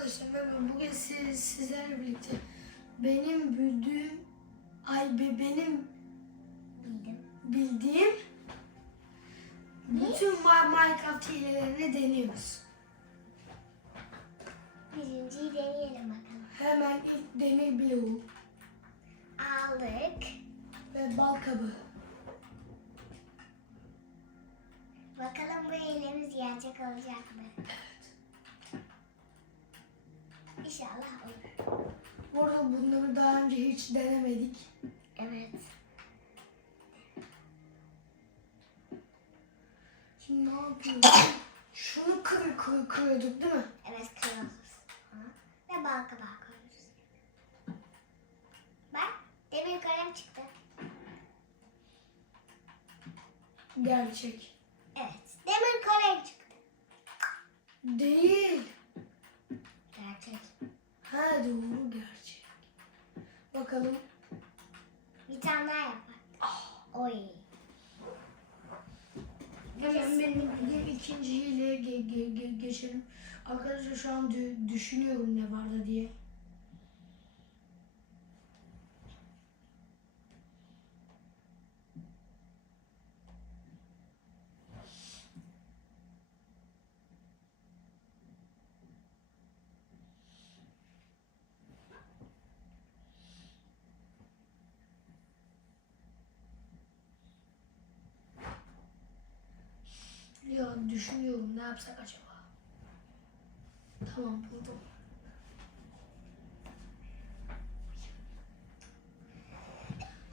Arkadaşlar ben bugün siz, sizlerle birlikte benim bildiğim ay be- benim Bildim. bildiğim bütün Ma- Minecraft hilelerini deniyoruz. Birinciyi deneyelim bakalım. Hemen ilk demir bloğu Aldık. ve bal kabı. Bakalım bu elimiz gerçek olacak mı? İnşallah olur. Bu arada bunları daha önce hiç denemedik. Evet. Şimdi ne yapıyoruz? Şunu kır, kır, kırıyorduk değil mi? Evet kırıyoruz. Ve bal kabağı koyuyoruz. Bak demir kalem çıktı. Gerçek. Evet. Demir kalem çıktı. Değil. Ha doğru gerçek. Bakalım. Bir tane daha yapar. Oy. Hemen benim bildiğim ikinci hileye ge- ge- ge- geçelim. Arkadaşlar şu an dü- düşünüyorum ne vardı diye. Ya düşünüyorum ne yapsak acaba? Tamam buldum.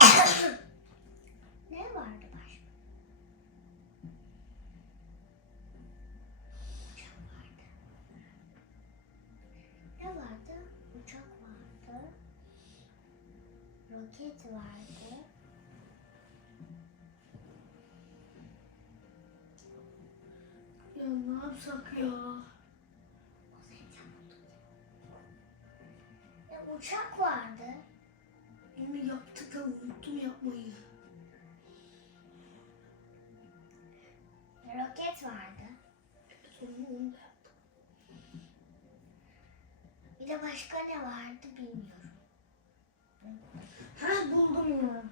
Ne vardı başka? Uçak vardı. Ne vardı? Uçak vardı. Roket vardı. Yapsak ya? Ya uçak vardı. Elimi yaptık da unuttum yapmayı. Roket vardı. Evet onu, onu da yaptım. Bir de başka ne vardı bilmiyorum. Ha buldum ya.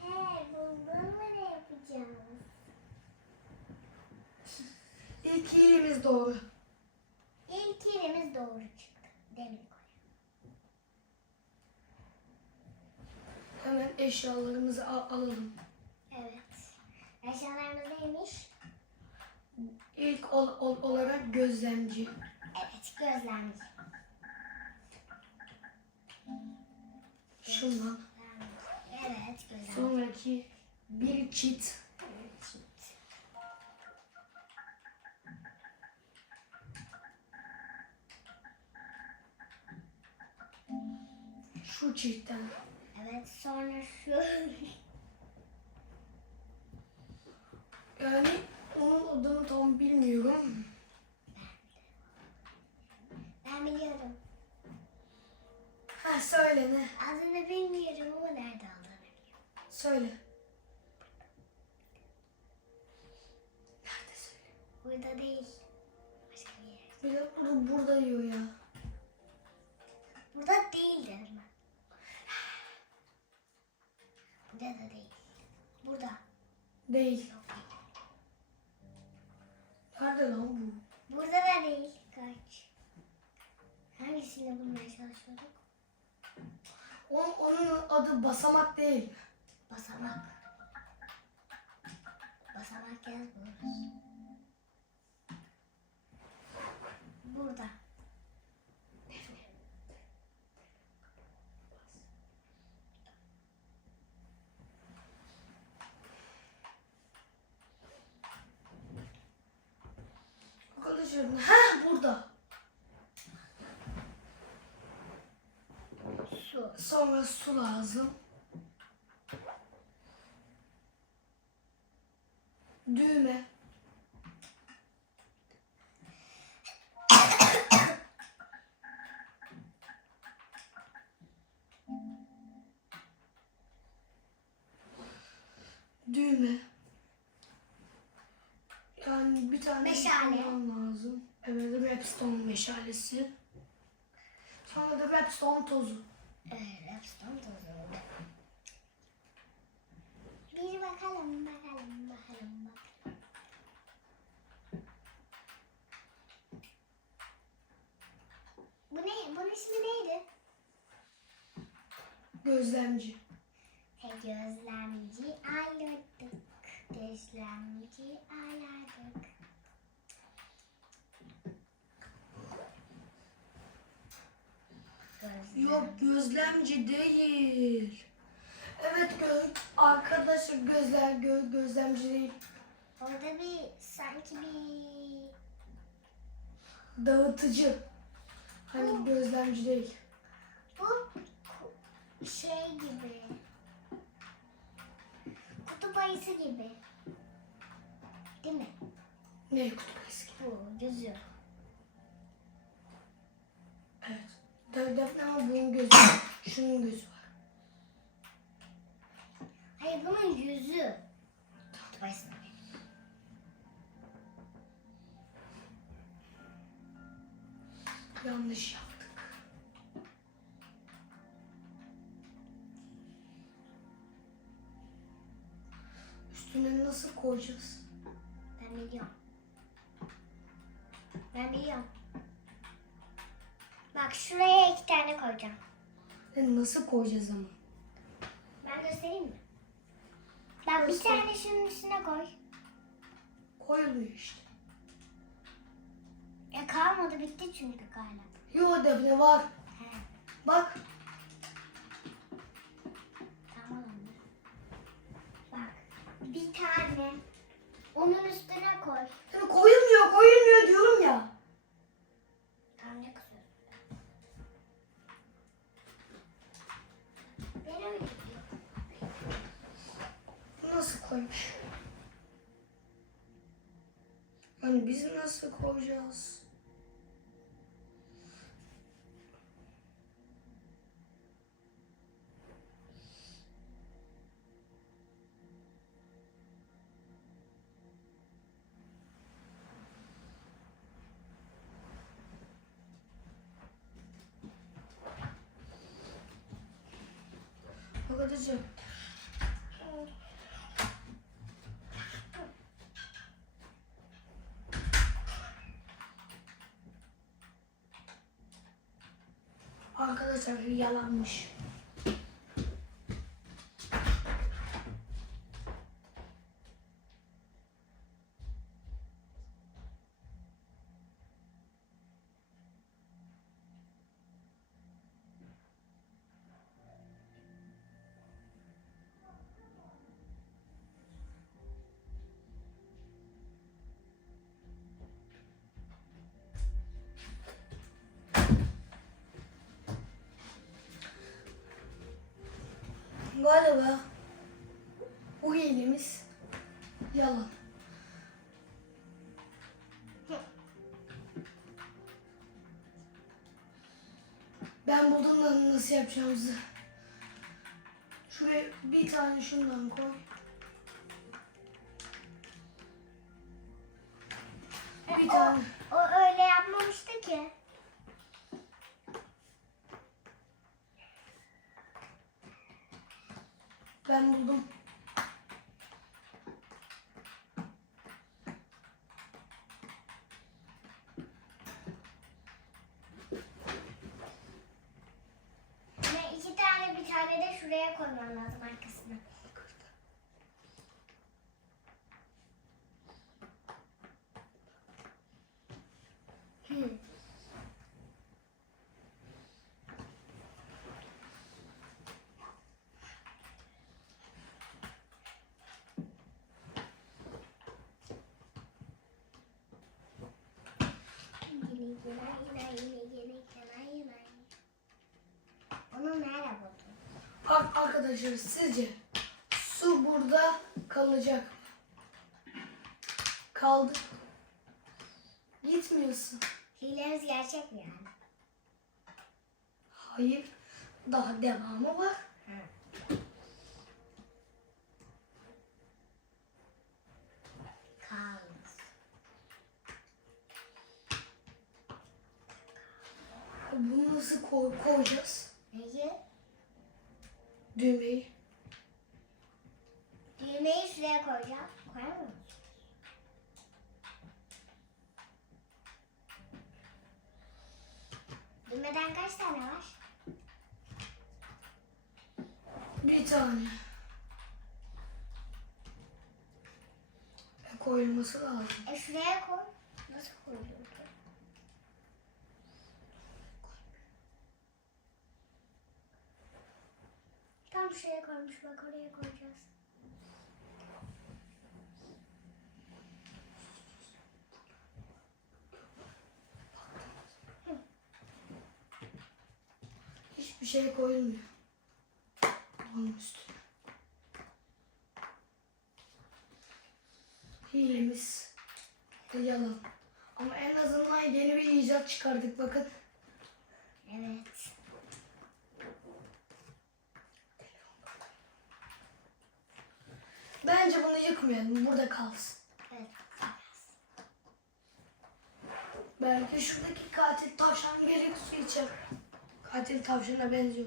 He buldun mu ne yapacağız? İlk hilemiz doğru. İlk yerimiz doğru çıktı. Demir. Hemen eşyalarımızı al- alalım. Evet. Eşyalarımız neymiş? İlk ol- ol- olarak gözlemci. Evet gözlemci. Şundan. Evet gözlemci. Sonraki bir çit. Şu çiftten. Evet sonra şu. Yani onun adını tam bilmiyorum. ben biliyorum. Ha söyle ne? Adını bilmiyorum ama nerede olduğunu biliyorum. Söyle. Nerede söyle? Burada değil. Başka bir yer. Bir de burada, yiyor ya. Burada değil dedim ben. Burada da değil. Burada. Değil. Nerede lan bu? Burada da değil. Kaç. Hangisini bulmaya çalışıyorduk? Onun, onun adı basamak değil. Basamak. Basamak yaz buluruz. Burada. Arkadaşlar ha burada. Su. Sonra su lazım. Düğme. Düğme. Yani bir tane Meşale. bulmam lazım. Evet evet Rapstone meşalesi. Sonra da Rapstone tozu. Evet, Rapstone tozu. Bir bakalım, bakalım, bakalım, bakalım. Bu ne? Bunun ismi neydi? Gözlemci. Hey gözlemci aladık. Gözlemci aladık. Yok gözlemci değil. Evet gö arkadaşlar gözler gö gözlemci değil. Orada bir sanki bir Dağıtıcı. Hani gözlemci değil. bu şey gibi. Kutup ayısı gibi. Değil mi? Ne kutup ayısı gibi. Bu yüzü. De Defne ama bunun gözü. Şunun gözü var. Hayır bunun yüzü. Ayısı. Yanlış yaptık. Üstüne nasıl koyacağız? Koyacağım. E, Nasıl koyacağız ama? Ben göstereyim mi? Bak bir Göster. tane şunun üstüne koy. Koyulmuyor işte. Ya kalmadı bitti çünkü galiba. Yo Defne var. He, Bak. tamam. Bak bir tane onun üstüne koy. Yani koyulmuyor koyulmuyor diyorum ya. Tamam ne kızıyorsun? Ben öyle diyorum. Nasıl koymuş? Yani biz nasıl koyacağız? Arkadaşlar Arkadaşlar yalanmış. Galiba bu hilemiz yalan. Ben buldum da nasıl yapacağımızı. Şuraya bir tane şundan koy. Bir tane. O öyle yapmamıştı ki. Ben buldum. Onu nerede buldun? Ar- Arkadaşlar sizce su burada kalacak? Kaldı. Gitmiyorsun. Hilemiz gerçek mi yani? Hayır. Daha devamı var. Kaldı. Bunu nasıl koy, koyacağız? Neyi? Düğmeyi. Düğmeyi şuraya koyacağım. Koyar mı? Düğmeden kaç tane var? Bir tane. E, koyulması lazım. E şuraya koy. Nasıl koyuluyor? Tam şuraya koymuş bak oraya koyacağız. Hiçbir şey koyulmuyor. Onun üstüne. Hilemiz yalan. Ama en azından yeni bir icat çıkardık bakın. Evet. Yıkmayalım. Burada kalsın. Evet. Belki şuradaki katil tavşan gelip su içer. Katil tavşana benziyor.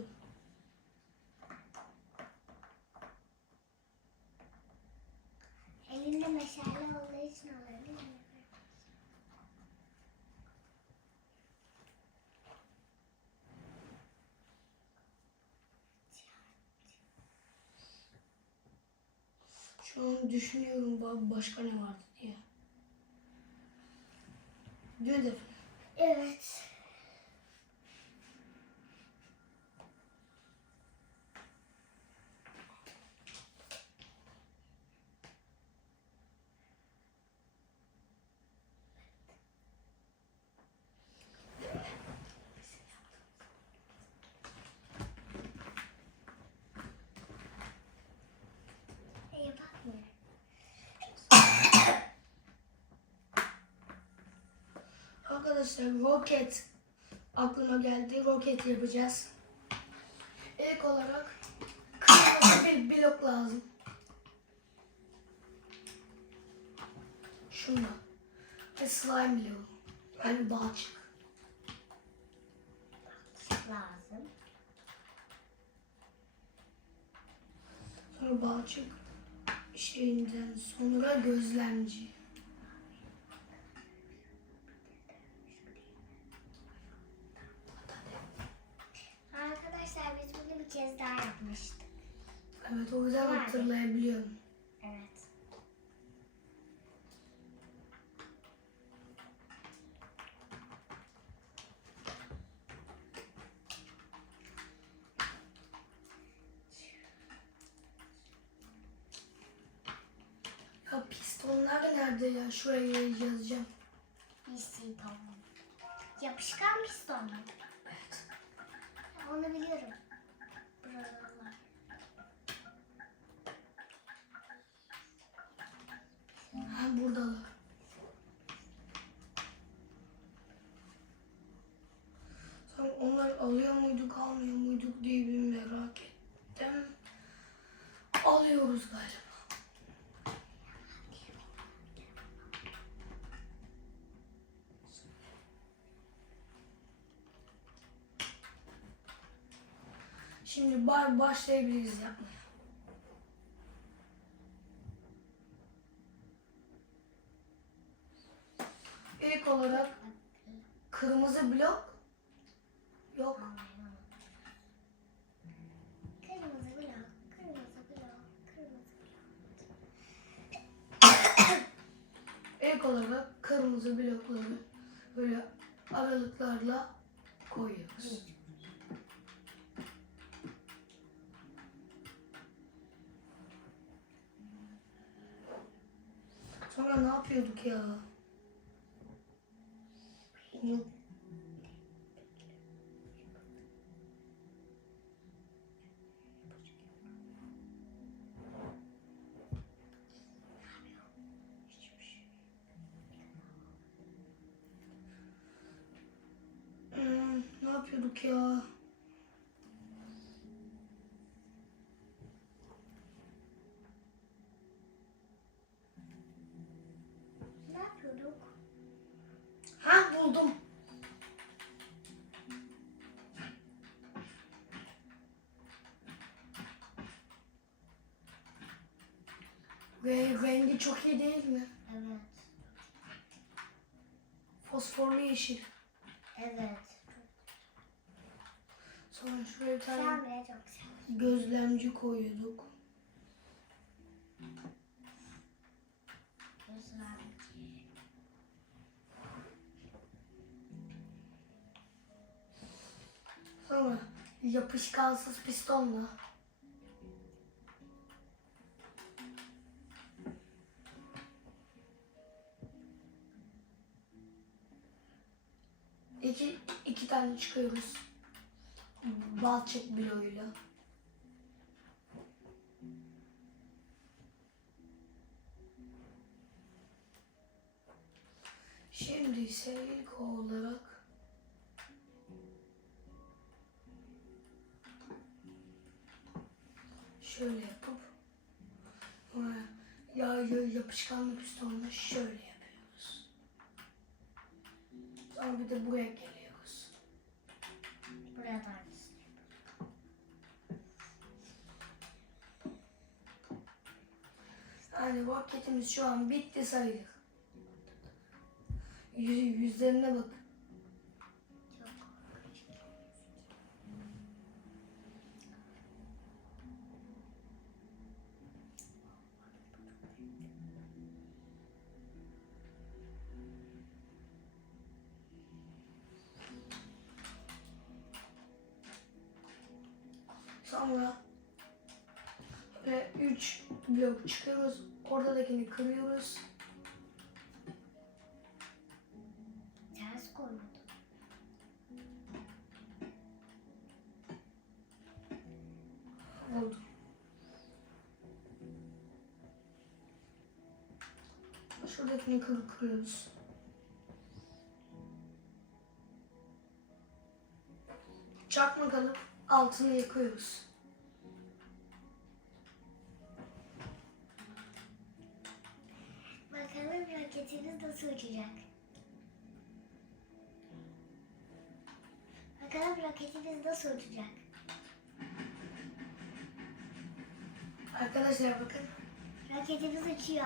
Şu an düşünüyorum ba- başka ne vardı diye. Mi Defne? Evet. İyi bakmıyorum. Arkadaşlar roket aklıma geldi. Roket yapacağız. İlk olarak kırmızı bir blok lazım. Şundan. Ve slime bloğu. Yani balçık. Lazım. Sonra balçık şeyinden sonra gözlemci. Arkadaşlar biz bunu bir kez daha yapmıştık. Evet o yüzden Nerede? hatırlayabiliyorum. Evet. Ya pistonlar nerede ya? Şuraya yazacağım. Piston. Yapışkan piston mu? Evet. Onu biliyorum. Buralar var. Ha buradalar. Sonra onlar alıyor muyduk almıyor muyduk diye bir merak ettim. Alıyoruz galiba. Şimdi başlayabiliriz yapmaya. İlk olarak kırmızı blok yok. Kırmızı blok, kırmızı blok, kırmızı blok. İlk olarak kırmızı blokları böyle aralıklarla koyuyoruz. Sonra ne yapıyorduk ya? Onu yapıyorduk ya? Çok iyi değil mi? Evet. Fosforlu yeşil. Bir tane gözlemci koyuyorduk. Güzel. Sonra yapışkansız pistonla iki, iki tane çıkıyoruz. Balçık bloğuyla. Şimdi ise ilk olarak şöyle yapıp sonra yağ yağ yapışkanlı pistonla şöyle yapıyoruz. Sonra bir de buraya geliyoruz. Buraya da Yani vakitimiz şu an bitti sayılır. Yüz, yüzlerine bak. Sonra böyle üç blok çıkıyoruz. Oradakini kırıyoruz. ters koymadım. Oldu. Şuradakini kır kırıyoruz. Çakmak alıp altını yakıyoruz. Roketimiz nasıl uçacak. Bakalım roketimiz nasıl uçacak. Arkadaşlar bakın. Roketimiz uçuyor.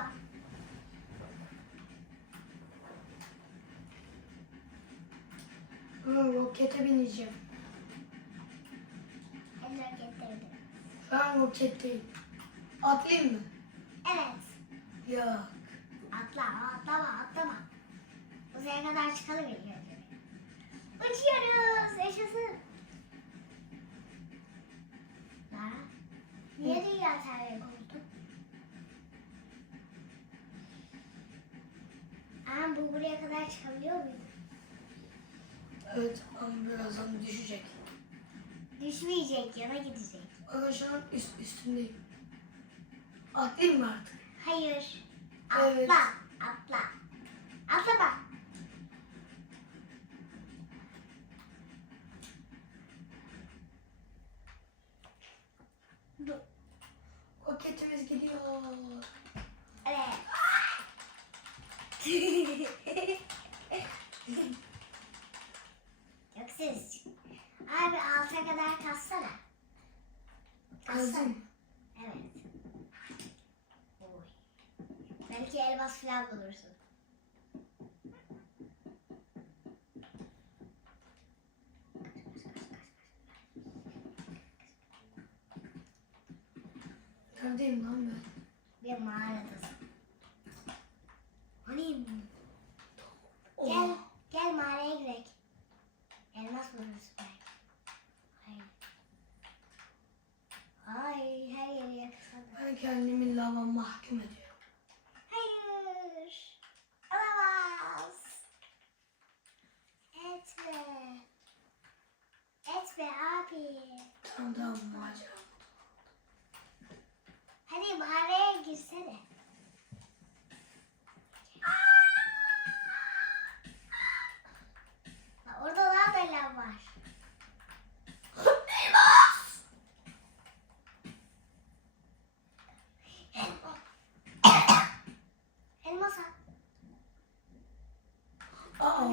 Bunu rokete bineceğim. En roketteydi. Şu an roketteyim. Atlayayım mı? Evet. Ya. Atla, atlama, atlama. Uzaya kadar çıkalım önce. Uçuyoruz. Yaşasın. Lara, niye dünya terlik oldu? Aa, bu buraya kadar çıkabiliyor muydu? Evet ama birazdan düşecek. Düşmeyecek, yana gidecek. Ama şu an üst, üstündeyim. Atlayayım mı artık? Hayır. Atla, Evet. atla. Atlama. Roketimiz gidiyor. Evet. Çok ses. Abi alta Kassana. Kazım. Evet. Oy. Belki elmas falan bulursun. Neredeyim lan ben? Bir mağaradasın. Hani gel, gel mağaraya gidelim. Elmas buluruz belki. Hayır. Ay her yeri yakışmadı. Ben kendimi lava mahkum ediyorum. Hayır. Olamaz. Etme. Etme abi. Tamam tamam macera. Hadi mağaraya girsene. Bak, Orada daha da lav var. Elmas al. Aa,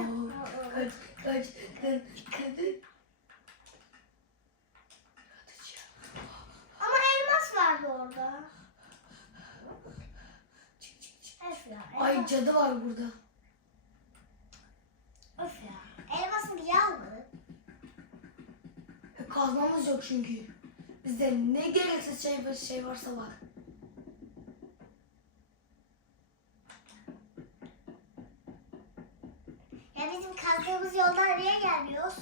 kaç kaç kaç kaç. Ama elmas vardı orada. Ay cadı var burada. Of ya. Elmasını niye almadın? E, Kazmamız yok çünkü. Bizde ne gereksiz şey, şey varsa var. Ya bizim kazdığımız yoldan niye gelmiyoruz?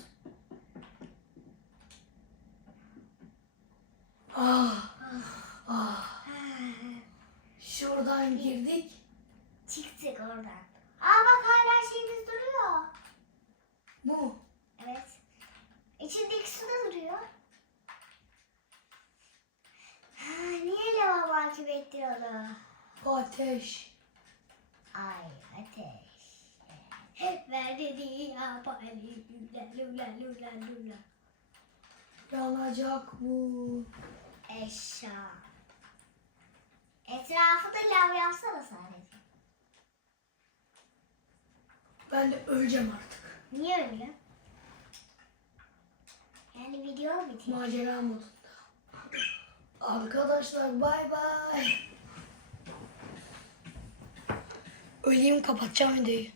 Ah, ah. Şuradan girdik. Çıktık oradan. Aa bak hala şeyimiz duruyor. Bu? Evet. İçindeki su da duruyor. Ha, niye lava onu? Bu ateş. Ay ateş. Ver dedi ya bari lula lula lula lula. Yanacak bu. Eşya. Etrafı da lav yapsana sadece. Ben de öleceğim artık. Niye öyle? Yani video mu bitiyor? Macera modunda. Arkadaşlar bay bay. Öleyim kapatacağım videoyu.